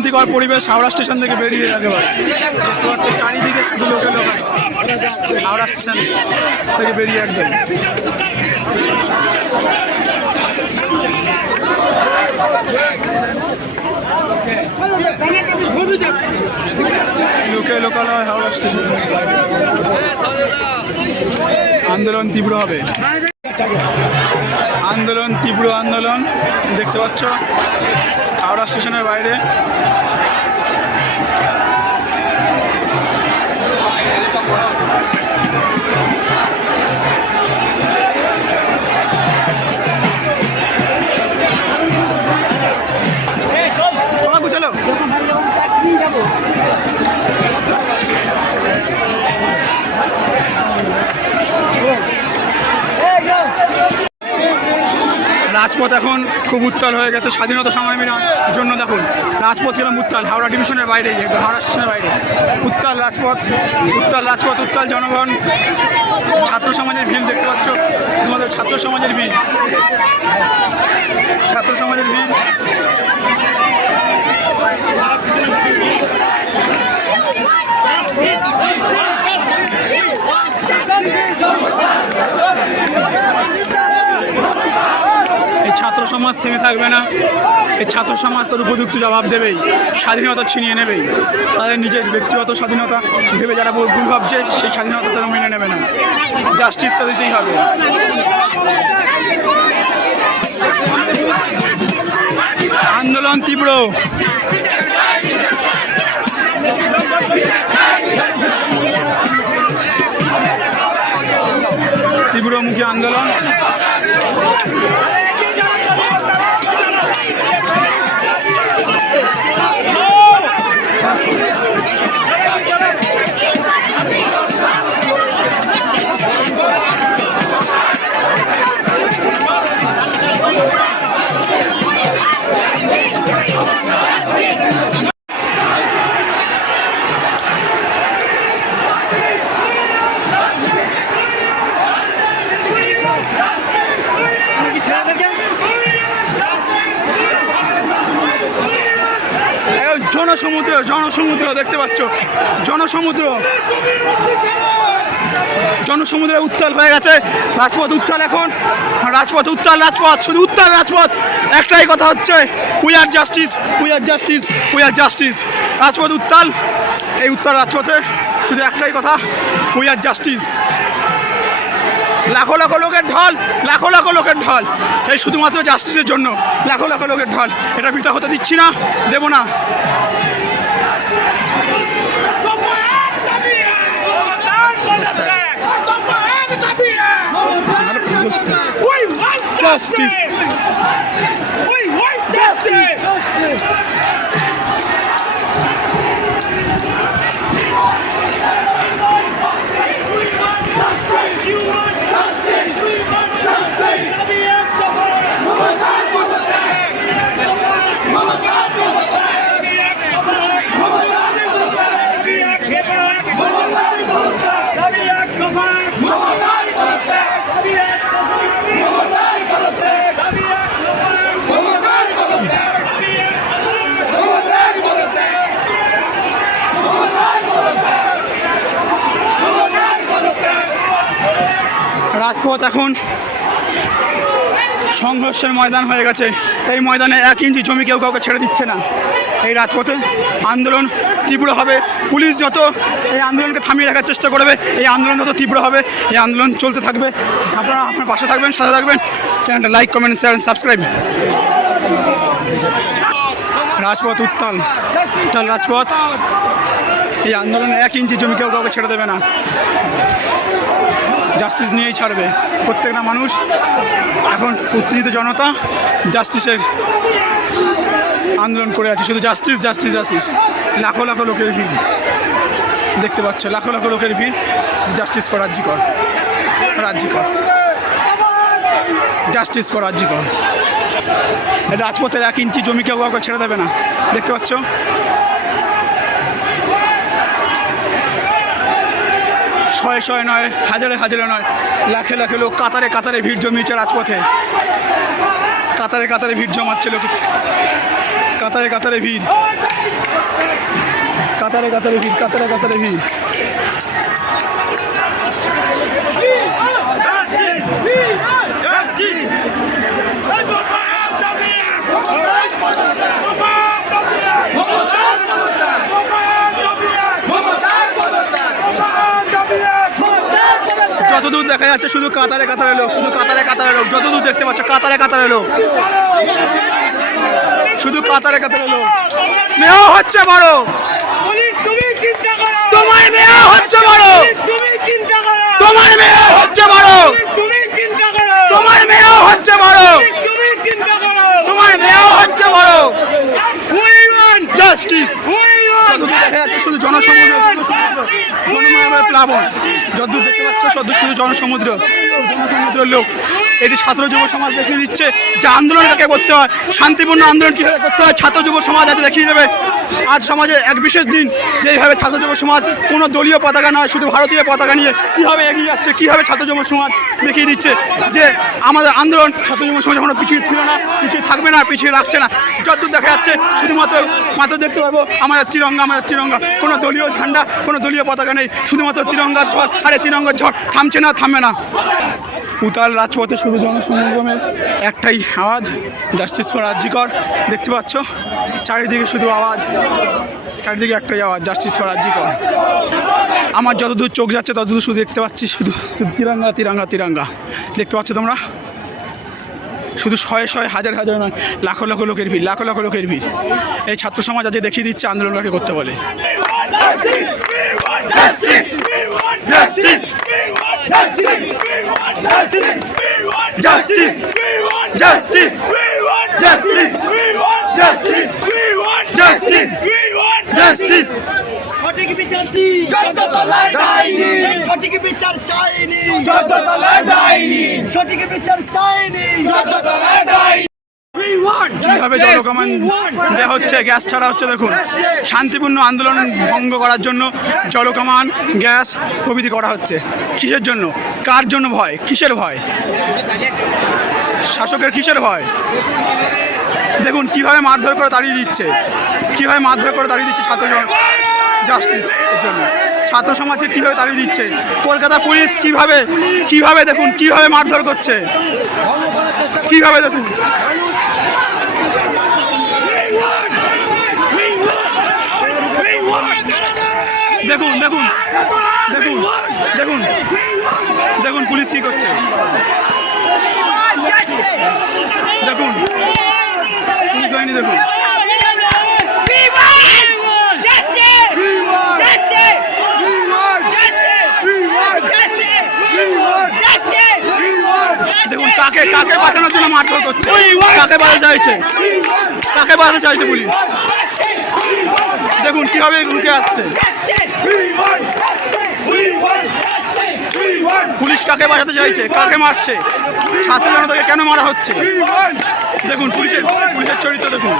অশান্তিকর পরিবেশ হাওড়া স্টেশন থেকে বেরিয়ে একেবারে দেখতে পাচ্ছেন চারিদিকে শুধু লোকে লোক হাওড়া স্টেশন থেকে বেরিয়ে একদম লোকে লোকালয় হাওড়া স্টেশন আন্দোলন তীব্র হবে আন্দোলন তীব্র আন্দোলন দেখতে পাচ্ছ হাওড়া স্টেশনের বাইরে চলো রাজপথ এখন খুব উত্তাল হয়ে গেছে স্বাধীনতা সংগ্রামীর জন্য দেখুন রাজপথ ছিলাম উত্তাল হাওড়া ডিভিশনের বাইরে হাওড়া স্টেশনের বাইরে উত্তাল রাজপথ উত্তাল জনগণ ছাত্র সমাজের ভিড় দেখতে পাচ্ছ শুধুমাত্র ছাত্র সমাজের ভিড় এই ছাত্র সমাজ থেমে থাকবে না এই ছাত্র সমাজ তার উপযুক্ত জবাব দেবেই স্বাধীনতা ছিনিয়ে নেবেই তাদের নিজের ব্যক্তিগত স্বাধীনতা ভেবে যারা ভুল ভাবছে সেই স্বাধীনতা তারা মেনে নেবে না জাস্টিস তো দিতেই হবে আন্দোলন তীব্র তীব্রমুখী আন্দোলন জনসমুদ্র দেখতে পাচ্ছ জনসমুদ্রে উত্তাল হয়ে গেছে রাজপথ উত্তাল এখন রাজপথ শুধু উত্তাল রাজপথ একটাই কথা হচ্ছে উই আর জাস্টিস রাজপথ উত্তাল এই উত্তাল রাজপথে শুধু একটাই কথা উই আর জাস্টিস লাখো লাখো লোকের ঢল এই শুধুমাত্র জাস্টিসের জন্য লাখো লোকের ঢল এটা বৃথা হতে দিচ্ছি না দেব না Justice! We want justice! রাজপথ এখন সংঘর্ষের ময়দান হয়ে গেছে এই ময়দানে 1 ইঞ্চি জমি কেউ কাউকে ছেড়ে দিচ্ছে না এই রাজপথে আন্দোলন তীব্র হবে পুলিশ যত এই আন্দোলনকে থামিয়ে রাখার চেষ্টা করবে এই আন্দোলন যত তীব্র হবে এই আন্দোলন চলতে থাকবে আপনারা আপনার পাশে থাকবেন সাথে থাকবেন চ্যানেলটা লাইক কমেন্ট শেয়ার সাবস্ক্রাইব রাজপথ উত্তাল রাজপথ এই আন্দোলনে 1 ইঞ্চি জমি কেউ কাউকে ছেড়ে দেবে না জাস্টিস নিয়েই ছাড়বে প্রত্যেকটা মানুষ এখন উত্তেজিত জনতা জাস্টিসের আন্দোলন করে আছে শুধু জাস্টিস লাখো লোকের ভিড় দেখতে পাচ্ছ লাখো লোকের ভিড় জাস্টিস ফর রাজ্যিকর জাস্টিস ফর রাজ্যিকর রাজপথের 1 ইঞ্চি জমি কেউ কাউকে ছেড়ে দেবে না দেখতে পাচ্ছ শয়ে নয় হাজারে নয় লাখে লোক কাতারে ভিড় জমিয়েছে রাজপথে কাতারে ভিড় জমাচ্ছে লোক কাতারে কাতারে ভিড়, কাতারে কাতারে ভিড়, কাতারে কাতারে ভিড়। যতদূর দেখা যাচ্ছে শুধু কাতারে কাতারে লোক, শুধু কাতারে কাতারে লোক, যতদূর দেখতে পাচ্ছ কাতারে কাতারে লোক, শুধু কাতারে কাতারে লোক। মেয়ে হচ্ছে বড়, তোমার মেয়ে হচ্ছে বড়, তোমার মেয়ে হচ্ছে বড়, তোমার মেয়ে হচ্ছে বড়, তোমার মেয়ে হচ্ছে বড়। জাস্টিস শুধু জনসমুদ্র, জনময় প্লাবন, যতদূর দেখতে পাচ্ছ শুধু জনসমুদ্র, জনসমুদ্রের লোক। এটি ছাত্র যুব সমাজ দেখিয়ে দিচ্ছে যে আন্দোলন কাকে করতে হয়, শান্তিপূর্ণ আন্দোলন কীভাবে করতে হয়। ছাত্র যুব সমাজ আজ দেখিয়ে দেবে আজ সমাজে এক বিশেষ দিন, যেইভাবে ছাত্র যুব সমাজ কোনো দলীয় পতাকা নয়, শুধু ভারতীয় পতাকা নিয়ে কীভাবে এগিয়ে যাচ্ছে, কীভাবে ছাত্র যুব সমাজ দেখিয়ে দিচ্ছে যে আমাদের আন্দোলন ছাত্র যুব সমাজ এখনো পিছিয়ে ছিল না, পিছিয়ে থাকবে না, পিছিয়ে রাখছে না। যতদূর দেখা যাচ্ছে শুধুমাত্র দেখতে পাবো আমাদের তিরঙ্গা, আমাদের তিরঙ্গা, কোনো দলীয় ঝান্ডা, কোনো দলীয় পতাকা নেই, শুধুমাত্র তিরঙ্গার ঝড়। আরে তিরঙ্গার ঝড় থামছে না, থামবে না। উতাল রাজপথে শুধু জনসমাগমের একটাই আওয়াজ, জাস্টিস ফর আর জি কর। দেখতে পাচ্ছ চারিদিকে শুধু আওয়াজ, চারিদিকে একটাই আওয়াজ, জাস্টিস ফর আর জি কর। আমার যতদূর চোখ যাচ্ছে ততদূর শুধু দেখতে পাচ্ছি শুধু তিরঙ্গা, তিরঙ্গা, তিরঙ্গা। দেখতে পাচ্ছ তোমরা শুধু শয়ে শয়ে, হাজার হাজার নয়, লাখো লাখো লোকের ভিড়, লাখো লাখো লোকের ভিড়। এই ছাত্র সমাজ আজ দেখিয়ে দিচ্ছে আন্দোলন কাকে করতে বলে। Justice! Justice! Justice! Justice! Justice! Justice! Justice! সঠিক বিচার চাই, যততলায় ডাইনি সঠিক বিচার চাইনি, যততলায় ডাইনি সঠিক বিচার চাইনি, যততলায় ডাইনি। কিভাবে জলকামান দেওয়া হচ্ছে, গ্যাস ছাড়া হচ্ছে। দেখুন শান্তিপূর্ণ আন্দোলন ভঙ্গ করার জন্য জলকামান, গ্যাস প্রভৃতি করা হচ্ছে। কিসের জন্য, কার জন্য ভয়, কিসের ভয়, শাসকের কিসের ভয়? দেখুন কিভাবে মারধর করে তাড়িয়ে দিচ্ছে, কিভাবে মারধর করে তাড়িয়ে দিচ্ছে ছাত্র জাস্টিস এর জন্য, ছাত্র সমাজকে কিভাবে তাড়িয়ে দিচ্ছে। কলকাতা পুলিশ কিভাবে দেখুন কিভাবে মারধর করছে, কিভাবে দেখুন। দেখুন দেখুন দেখুন দেখুন দেখুন পুলিশ কি করছে, দেখুন পুলিশ বাহিনী দেখুন। দেখুন কাকে কাকে বাঁচানোর জন্য মারধর করছে, কাকে বাঁচাতে চাইছে, কাকে বাঁচাতে চাইছে পুলিশ। দেখুন কিভাবে রুখে আসছে পুলিশ, কাকে বাঁচাতে চাইছে, কাকে মারছে, ছাত্র জনতাকে কেন মারা হচ্ছে। দেখুন পুলিশের চরিত্র দেখুন।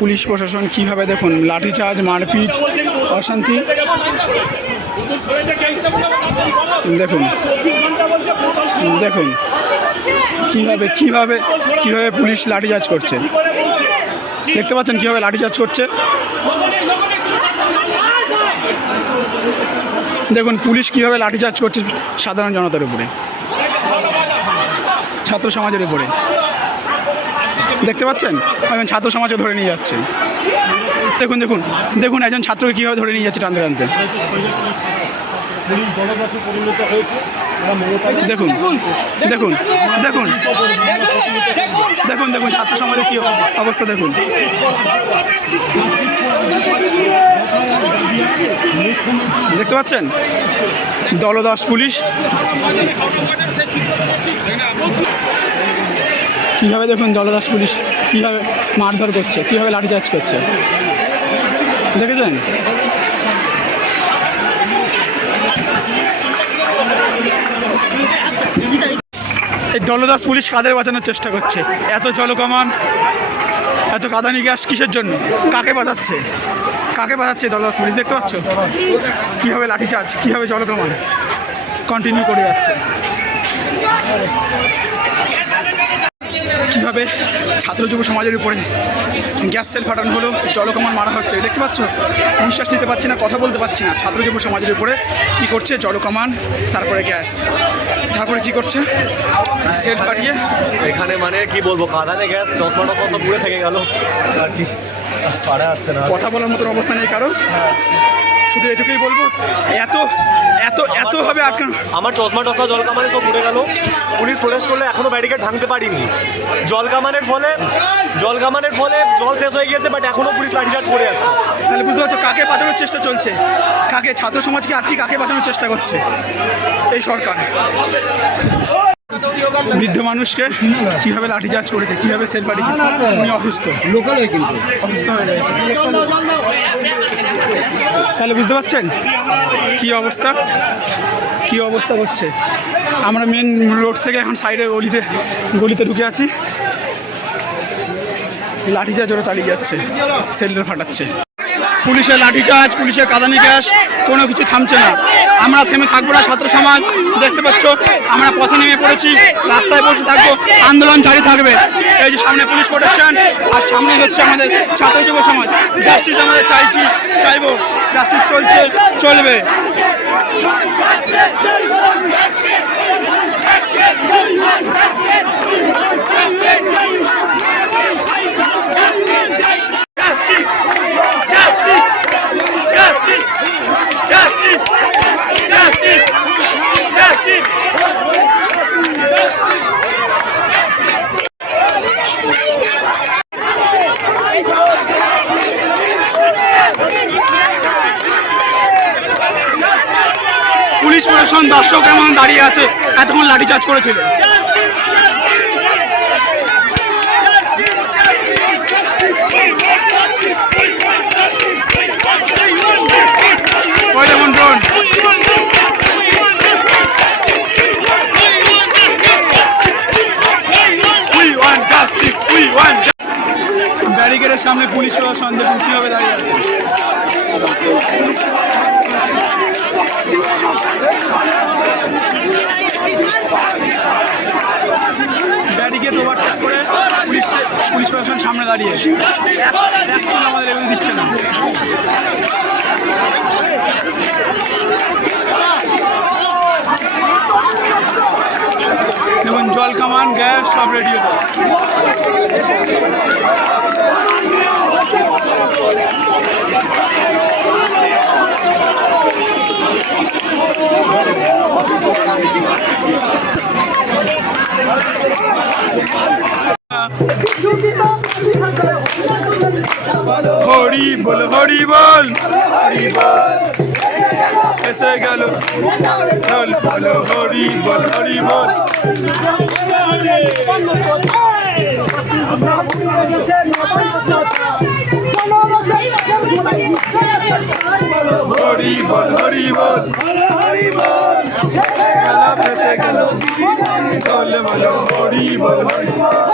পুলিশ প্রশাসন কিভাবে দেখুন লাঠিচার্জ, মারপিট, অশান্তি। দেখুন দেখুন কিভাবে কিভাবে কিভাবে পুলিশ লাঠিচার্জ করছে, দেখতে পাচ্ছেন কিভাবে লাঠিচার্জ করছে। দেখুন পুলিশ কিভাবে লাঠিচার্জ করছে সাধারণ জনতার উপরে, ছাত্র সমাজের উপরে। দেখতে পাচ্ছেন একজন ছাত্র সমাজকে ধরে নিয়ে যাচ্ছে। দেখুন দেখুন দেখুন একজন ছাত্রকে কীভাবে ধরে নিয়ে যাচ্ছে টানতে টানতে। দেখুন দেখুন দেখুন দেখুন দেখুন ছাত্র সমাজের কী অবস্থা দেখুন। দেখতে পাচ্ছেন দলদাস পুলিশ কীভাবে, দেখুন দলদাস পুলিশ কীভাবে মারধর করছে, কীভাবে লাঠিচার্জ করছে, দেখেছেন। এই দলদাস পুলিশ কাদের বাঁচানোর চেষ্টা করছে? এত জলকামান, এত কাঁদানি গ্যাস কিসের জন্য? কাকে বাঁচাচ্ছে? কাকে বাঁচাচ্ছে দলদাস পুলিশ? দেখতে পাচ্ছ কীভাবে লাঠিচার্জ, কীভাবে জলকামান কন্টিনিউ করে যাচ্ছে, কীভাবে ছাত্র যুব সমাজের উপরে গ্যাস সেল ফাটানো হলো, জলকামান মারা হচ্ছে। দেখতে পাচ্ছ, নিঃশ্বাস নিতে পারছি না, কথা বলতে পারছি না। ছাত্র যুব সমাজের উপরে কী করছে? জলকামান, তারপরে গ্যাস, তারপরে কি করছে? সেল ফাটিয়ে এখানে মানে কি বলবো, কাঁদানে গ্যাস, চশমাটা সব পুড়ে থেকে গেল আর কি, পারা যাচ্ছে না। কথা বলার মতন অবস্থা নেই কারণ। শুধু এটুকুই বলবো, এত এত এতভাবে আটকানো। আমার চশমা জলকামানে সব উড়ে গেল। পুলিশ প্রোটেস্ট করলে এখনো ব্যারিকেড ভাঙতে পারিনি। জলকামানের ফলে জল শেষ হয়ে গিয়েছে, বাট এখনো পুলিশ লাঠিচার্জ করে যাচ্ছে। তাহলে বুঝতে পারছো কাকে বাঁচানোর চেষ্টা চলছে? কাকে? ছাত্র সমাজকে আটকে কাকে বাঁচানোর চেষ্টা করছে এই সরকার? বৃদ্ধ মানুষকে কীভাবে লাঠিচার্জ করেছে, কীভাবে সেল পাঠিয়েছে। উনি অসুস্থ, লোকাল হয়ে কিন্তু অসুস্থ হয়ে রয়েছে। তাহলে বুঝতে পারছেন কী অবস্থা, কী অবস্থা হচ্ছে। আমরা মেন রোড থেকে এখন সাইডে গলিতে ঢুকে আছি। লাঠিচার্জ ওরা চালিয়ে যাচ্ছে, সেলটা ফাটাচ্ছে। পুলিশের লাঠিচার্জ, পুলিশের কাঁদানি গ্যাস, কোনো কিছু থামছে না। আমরা থেমে থাকবো না। ছাত্র সমাজ দেখতে পাচ্ছ, আমরা পথে নেমে পড়েছি, রাস্তায় বসে থাকবো, আন্দোলন জারি থাকবে। এই যে সামনে পুলিশ প্রোটেকশন, আর সামনে হচ্ছে আমাদের ছাত্র যুব সমাজ। জাস্টিস আমাদের চাইবো, জাস্টিস চলবে। পুলিশ প্রশাসন দর্শক এমন দাঁড়িয়ে আছে, এতক্ষণ লাঠিচার্জ করেছিল। ব্যারিকেডের সামনে পুলিশ প্রশাসন দেখুন কীভাবে দাঁড়িয়ে আছে। ব্যারিকেড ওভারটেক করে পুলিশ প্রশাসন সামনে দাঁড়িয়ে একচুল আমাদের এগুলো দিচ্ছে না। দেখুন জল কামান, গ্যাস সব রেডি হতো। হরি বল, হরি বল, এসে গেল বল বল, হরি বল, হরি বল। হরি বল, হরি বল, হরি বল, এসে গেল বল বল, হরি বল, হরি বল।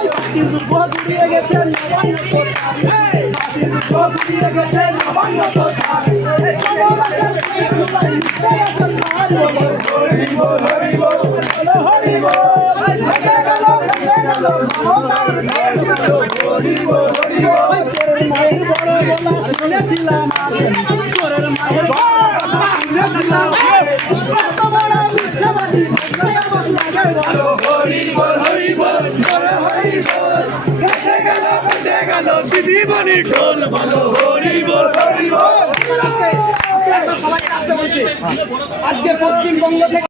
আজকে পশ্চিমবঙ্গ থেকে